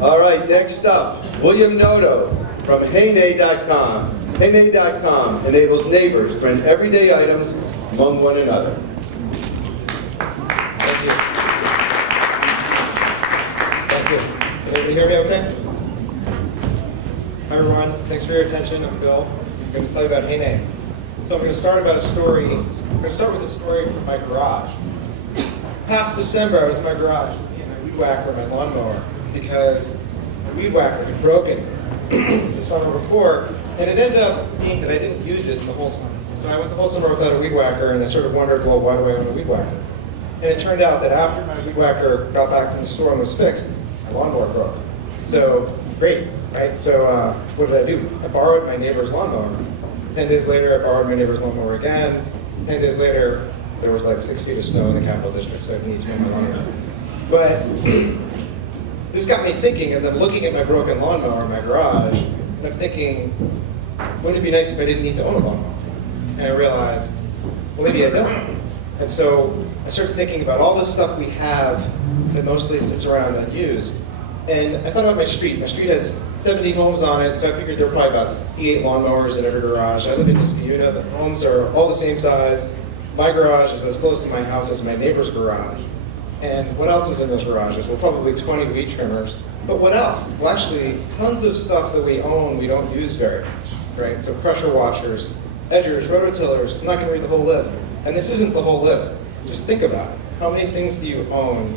All right, next up, William Noto from heynay.com. Heynay.com enables neighbors to rent everyday items among one another. Thank you. Thank you. Can everybody hear me okay? Hi everyone, thanks for your attention. I'm Bill. I'm going to tell you about heynay. So I'm going to start with a story from my garage. Past December, I was in my garage and I weed whacker my lawnmower because my weed whacker had broken the summer before, and it ended up being that I didn't use it the whole summer. So I went the whole summer without a weed whacker, and I sort of wondered, well, why do I own a weed whacker? And it turned out that after my weed whacker got back from the store and was fixed, my lawnmower broke. So, great, right? So what did I do? I borrowed my neighbor's lawnmower. 10 days later, I borrowed my neighbor's lawnmower again. 10 days later, there was like 6 feet of snow in the Capital District, so I didn't need to mow my lawnmower. But this got me thinking as I'm looking at my broken lawnmower in my garage, and I'm thinking, wouldn't it be nice if I didn't need to own a lawnmower? And I realized, well, maybe I don't. And so I started thinking about all the stuff we have that mostly sits around unused. And I thought about my street. My street has 70 homes on it, so I figured there were probably about 68 lawnmowers in every garage. I live in Niskayuna. The homes are all the same size. My garage is as close to my house as my neighbor's garage. And what else is in those garages? Well, probably 20 weed trimmers. But what else? Well, actually, tons of stuff that we own we don't use very much, right? So pressure washers, edgers, rototillers. I'm not going to read the whole list. And this isn't the whole list. Just think about it. How many things do you own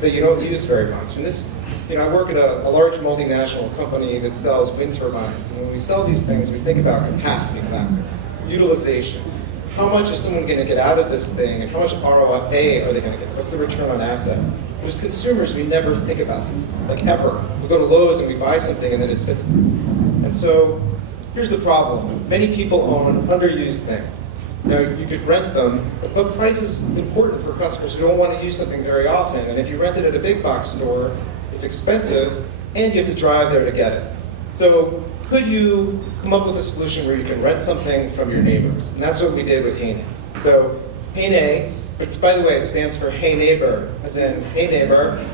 that you don't use very much? And this, I work at a large multinational company that sells wind turbines. And when we sell these things, we think about capacity factor, utilization. How much is someone going to get out of this thing, and how much ROI are they going to get? What's the return on asset? But as consumers, we never think about this, like ever. We go to Lowe's and we buy something, and then it sits there. And so here's the problem. Many people own underused things. Now, you could rent them, but price is important for customers who don't want to use something very often. And if you rent it at a big box store, it's expensive, and you have to drive there to get it. So could you come up with a solution where you can rent something from your neighbors? And that's what we did with heynay. So heynay, which by the way stands for Hey Neighbor, as in, hey neighbor,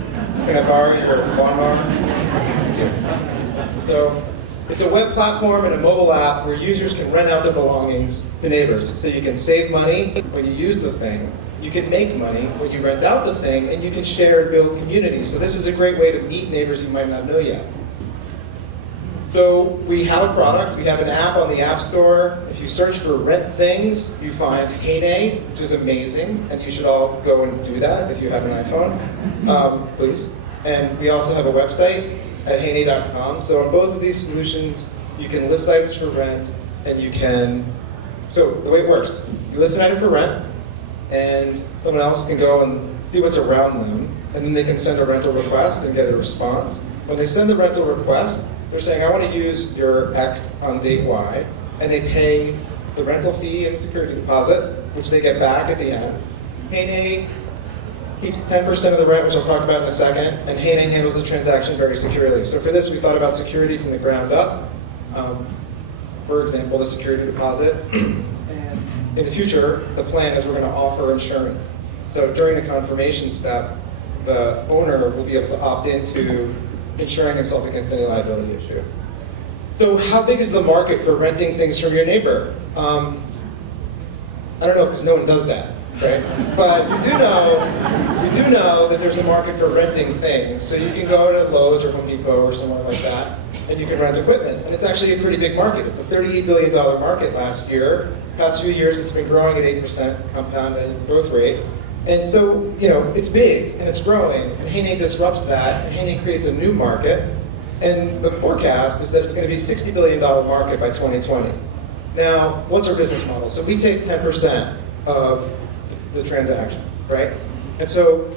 can I borrow your lawnmower? Thank you. So it's a web platform and a mobile app where users can rent out their belongings to neighbors. So you can save money when you use the thing. You can make money when you rent out the thing, and you can share and build communities. So this is a great way to meet neighbors you might not know yet. So we have a product. We have an app on the App Store. If you search for rent things, you find heynay, which is amazing, and you should all go and do that if you have an iPhone, please. And we also have a website at heynay.com. So on both of these solutions, you can list items for rent, and you can, so the way it works, you list an item for rent, and someone else can go and see what's around them, and then they can send a rental request and get a response. When they send the rental request, they're saying, I want to use your X on date Y, and they pay the rental fee and security deposit, which they get back at the end. Heynay keeps 10% of the rent, which I'll talk about in a second, and heynay handles the transaction very securely. So for this, we thought about security from the ground up. For example, the security deposit. And in the future, the plan is we're going to offer insurance. So during the confirmation step, the owner will be able to opt into insuring himself against any liability issue. So how big is the market for renting things from your neighbor? I don't know, because no one does that, right? But we do know that there's a market for renting things. So you can go to Lowe's or Home Depot or somewhere like that, and you can rent equipment. And it's actually a pretty big market. It's a $38 billion market last year. Past few years, it's been growing at 8% compound annual growth rate. And so, it's big and it's growing, and heynay disrupts that, and heynay creates a new market. And the forecast is that it's going to be a $60 billion market by 2020. Now, what's our business model? So we take 10% of the transaction, right? And so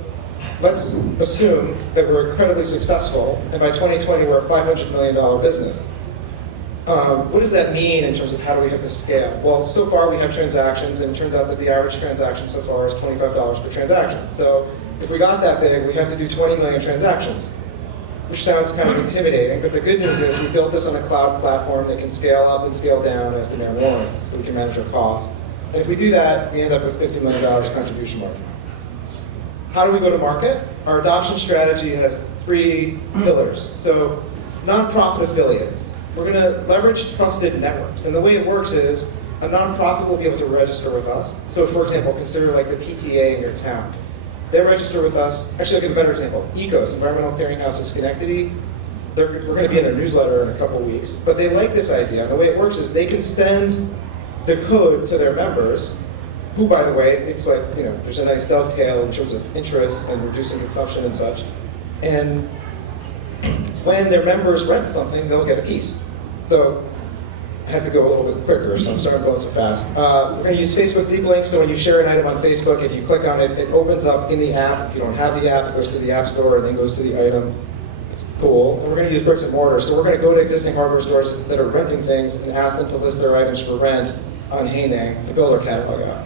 let's assume that we're incredibly successful, and by 2020 we're a $500 million business. What does that mean in terms of how do we have to scale? Well, so far we have transactions, and it turns out that the average transaction so far is $25 per transaction. So if we got that big, we have to do 20 million transactions, which sounds kind of intimidating, but the good news is we built this on a cloud platform that can scale up and scale down as demand warrants, so we can manage our costs. And if we do that, we end up with $50 million contribution margin. how do we go to market? Our adoption strategy has 3 pillars. So, nonprofit affiliates. We're going to leverage trusted networks. And the way it works is a nonprofit will be able to register with us. So, for example, consider like the PTA in your town. They register with us. Actually, I'll give a better example. ECOS, Environmental Clearinghouse of Schenectady. We're going to be in their newsletter in a couple weeks. But they like this idea. And the way it works is they can send the code to their members, who, by the way, it's like, there's a nice dovetail in terms of interest and reducing consumption and such. And when their members rent something, they'll get a piece. So I have to go a little bit quicker, so I'm sorry I'm going so fast. We're going to use Facebook deep links, so when you share an item on Facebook, if you click on it, it opens up in the app. If you don't have the app, it goes to the App Store and then goes to the item. It's cool. And we're going to use bricks and mortar, so we're going to go to existing hardware stores that are renting things and ask them to list their items for rent on heynay to build our catalog out.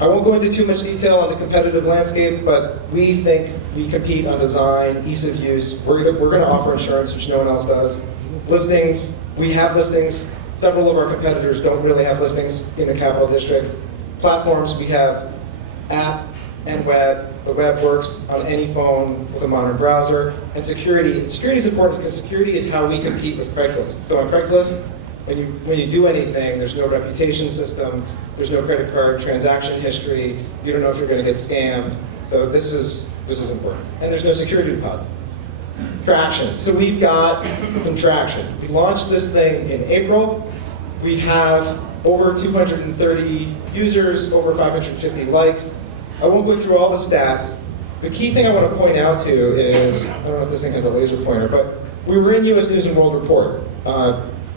I won't go into too much detail on the competitive landscape, but we think we compete on design, ease of use. We're going to offer insurance, which no one else does. Listings, we have listings. Several of our competitors don't really have listings in the Capital District. Platforms, we have app and web. The web works on any phone with a modern browser. And security. And security is important because security is how we compete with Craigslist. So on Craigslist, when you do anything, there's no reputation system, there's no credit card transaction history, you don't know if you're going to get scammed. So this is important. And there's no security deposit. Traction. So we've got some traction. We launched this thing in April. We have over 230 users, over 550 likes. I won't go through all the stats. The key thing I want to point out to is, I don't know if this thing has a laser pointer, but we were in US News and World Report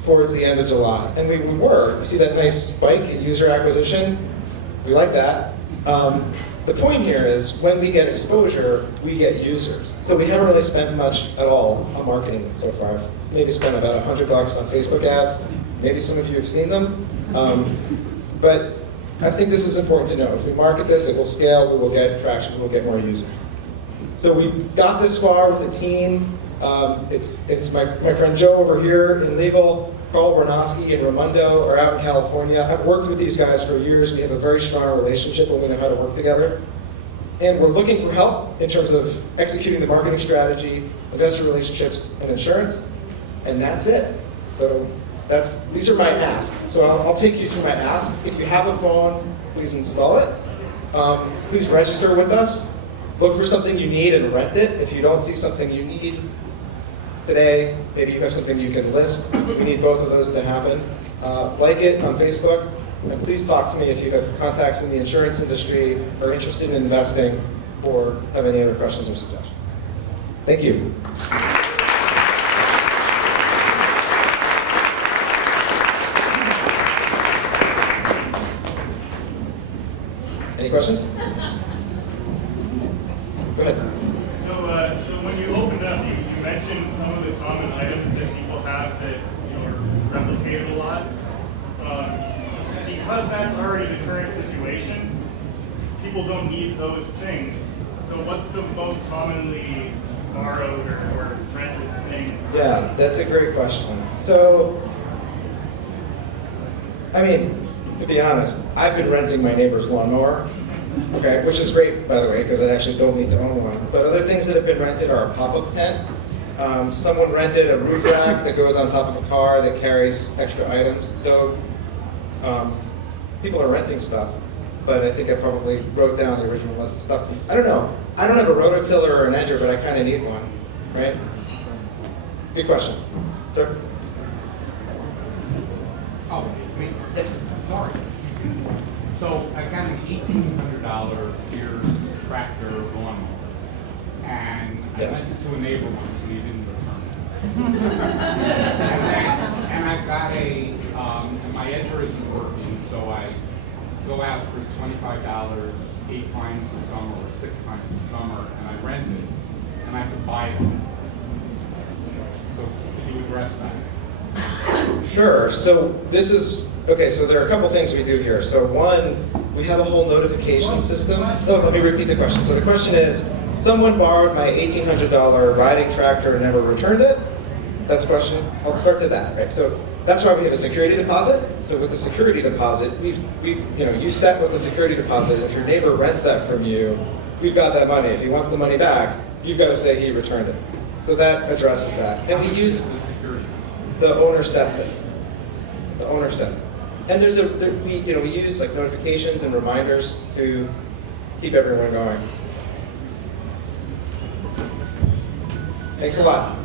towards the end of July. And we were. You see that nice spike in user acquisition? We like that. The point here is when we get exposure, we get users. So we haven't really spent much at all on marketing so far. I've maybe spent about $100 on Facebook ads. Maybe some of you have seen them. But I think this is important to know. If we market this, it will scale, we will get traction, we will get more users. So we got this far with the team. It's my friend Joe over here in legal, Carl Bernowski and Ramundo are out in California. I've worked with these guys for years. We have a very strong relationship and we know how to work together. And we're looking for help in terms of executing the marketing strategy, investor relationships, and insurance. And that's it. So these are my asks. So I'll take you through my asks. If you have a phone, please install it. Please register with us. Look for something you need and rent it. If you don't see something you need today, maybe you have something you can list. We need both of those to happen. Like it on Facebook, and please talk to me if you have contacts in the insurance industry, or interested in investing, or have any other questions or suggestions. Thank you. Any questions? Go ahead. So when you opened up, you mentioned some of the common items that people have that are replicated a lot. Because that's already the current situation, people don't need those things. So what's the most commonly borrowed or rented thing? Yeah, that's a great question. So, I mean, to be honest, I've been renting my neighbor's lawnmower. Okay, which is great, by the way, because I actually don't need to own one. But other things that have been rented are a pop-up tent. Someone rented a roof rack that goes on top of a car that carries extra items. So people are renting stuff, but I think I probably wrote down the original list of stuff. I don't know. I don't have a rototiller or an edger, but I kind of need one, right? Good question. Sir? Oh, wait. Yes. Sorry. So I got an $1,800 Sears tractor lawnmower, and I Yes. lent it to a neighbor once, so he didn't return it. and I've got and my edger isn't working, so I go out for $25 8 times a summer or 6 times a summer, and I rent it, and I have to buy it. So could you address that? Sure. So this is, okay, so there are a couple things we do here. So one, we have a whole notification system. Oh, let me repeat the question. So the question is, someone borrowed my $1,800 riding tractor and never returned it? That's the question. I'll start to that, right? So that's why we have a security deposit. So with the security deposit, you set with the security deposit. If your neighbor rents that from you, we've got that money. If he wants the money back, you've got to say he returned it. So that addresses that. And we use The security. the owner sets it. The owner sets it. And we use like notifications and reminders to keep everyone going. Thanks a lot.